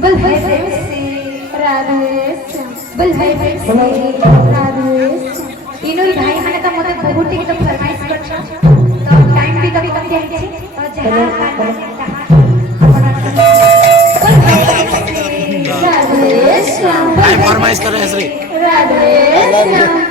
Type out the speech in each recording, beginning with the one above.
बल है प्रेम से राधे बल है प्रेम से राधे इनो भाई माने तो मते बहुत टिक तो फरमाइश करछा तो टाइम भी कभी कम देई छी तो जहां आई फरमाइश कर रहे श्री राधे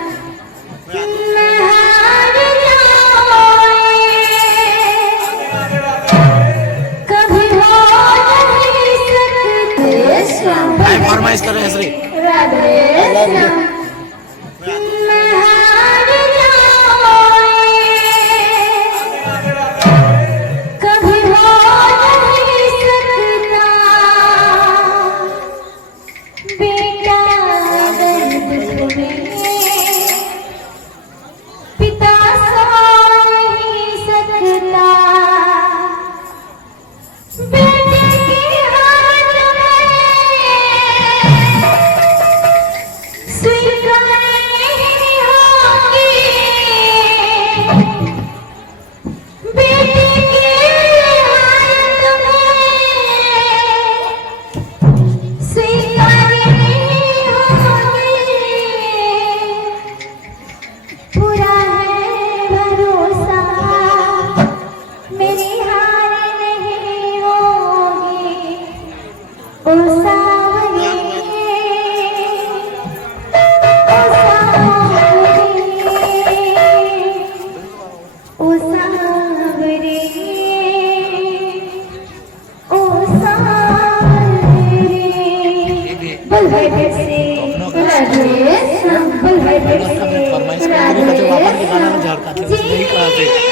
आई फरमाइश कर रहे श्री राधे फरमाइश करके जो वापस के गाना में झाड़का थे नहीं कहा थे